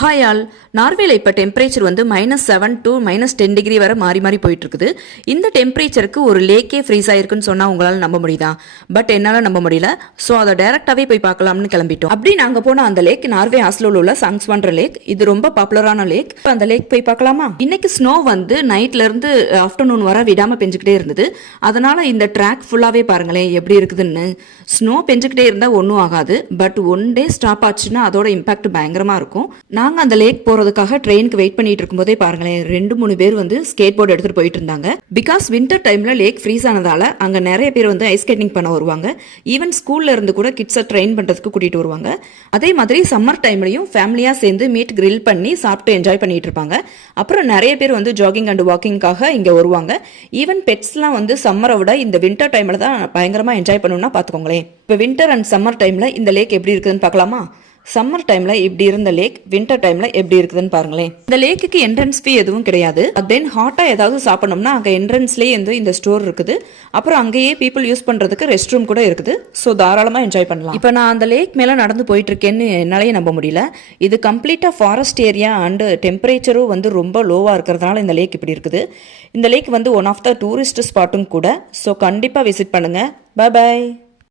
Hi all, நார்வேல இப்போ temperature வந்து -7 to -10 degree வரை மாறி மாறி போயிட்டு இருக்குது. இந்த டெம்பரேச்சருக்கு ஒரு லேக்கே ஃப்ரீஸ் ஆயிருக்குன்னு சொன்னா உங்களால் நம்ப முடியுதா? பட் என்னால் நம்ப முடியல. ஸோ அதை டைரக்டாவே போய் பார்க்கலாம்னு கிளம்பிட்டோம். அப்படி நாங்கள் போன அந்த லேக் நார்வே ஆஸ்லோவில் உள்ள சங்ஸ்வான்ற லேக். இது ரொம்ப பாப்புலரான லேக். அந்த லேக் போய் பார்க்கலாமா? இன்னைக்கு ஸ்னோ வந்து நைட்ல இருந்து ஆஃப்டர்நூன் வரை விடாம பெஞ்சுக்கிட்டே இருந்தது. அதனால இந்த ட்ராக் ஃபுல்லாவே பாருங்களேன் எப்படி இருக்குதுன்னு. ஸ்னோ பெஞ்சுக்கிட்டே இருந்தால் ஒன்றும் ஆகாது. பட் ஒன் டே ஸ்டாப் ஆச்சுன்னா அதோட இம்பாக்ட் பயங்கரமா இருக்கும். நாங்கள் அந்த லேக் போகிறதுக்காக ட்ரெயினுக்கு வெயிட் பண்ணிட்டு இருக்கும்போதே பாருங்களேன் 2-3 பேர் வந்து ஸ்கேட் போர்டு எடுத்துகிட்டு போயிட்டு இருந்தாங்க. பிகாஸ் வின்டர் டைமில் லேக் ஃப்ரீஸ் ஆனதால அங்கே நிறைய பேர் வந்து ஐஸ் ஸ்கேட்டிங் பண்ண வருவாங்க. ஈவன் ஸ்கூல்ல இருந்து கூட கிட்ஸை ட்ரெயின் பண்ணுறதுக்கு கூட்டிகிட்டு வருவாங்க. அதே மாதிரி சம்மர் டைம்லையும் ஃபேமிலியாக சேர்ந்து மீட் கிரில் பண்ணி சாப்பிட்டு என்ஜாய் பண்ணிட்டு இருப்பாங்க. அப்புறம் நிறைய பேர் வந்து ஜாகிங் அண்ட் வாக்கிங்காக இங்கே வருவாங்க. ஈவன் பெட்ஸ்லாம் வந்து சம்மரை விட இந்த வின்டர் டைமில் தான் பயங்கரமாக என்ஜாய் பண்ணணும்னா பார்த்துக்கோங்களேன். இப்போ வின்டர் அண்ட் சம்மர் டைமில் இந்த லேக் எப்படி இருக்குதுன்னு பார்க்கலாமா? சம்மர் டைம்ல இப்படி இருந்த லேக் வின்டர் டைம்ல எப்படி இருக்குதுன்னு பாருங்களேன். இந்த லேக்குக்கு என்ட்ரன்ஸ் ஃபீ எதுவும் கிடையாது. தென் ஹாட்டா ஏதாவது சாப்பிடணும்னா அங்கே என்ட்ரன்ஸ்லேயே வந்து இந்த ஸ்டோர் இருக்குது. அப்புறம் அங்கேயே பீப்புள் யூஸ் பண்றதுக்கு ரெஸ்ட் ரூம் கூட இருக்குது. ஸோ தாராளமாக என்ஜாய் பண்ணலாம். இப்போ நான் அந்த லேக் மேலே நடந்து போயிட்டு இருக்கேன்னு என்னாலேயே நம்ப முடியல. இது கம்ப்ளீட்டாக ஃபாரஸ்ட் ஏரியா அண்ட் டெம்பரேச்சரும் வந்து ரொம்ப லோவாக இருக்கிறதுனால இந்த லேக் இப்படி இருக்குது. இந்த லேக் வந்து ஒன் ஆஃப் த டூரிஸ்ட் ஸ்பாட்டும் கூட. ஸோ கண்டிப்பாக விசிட் பண்ணுங்க. Bye bye.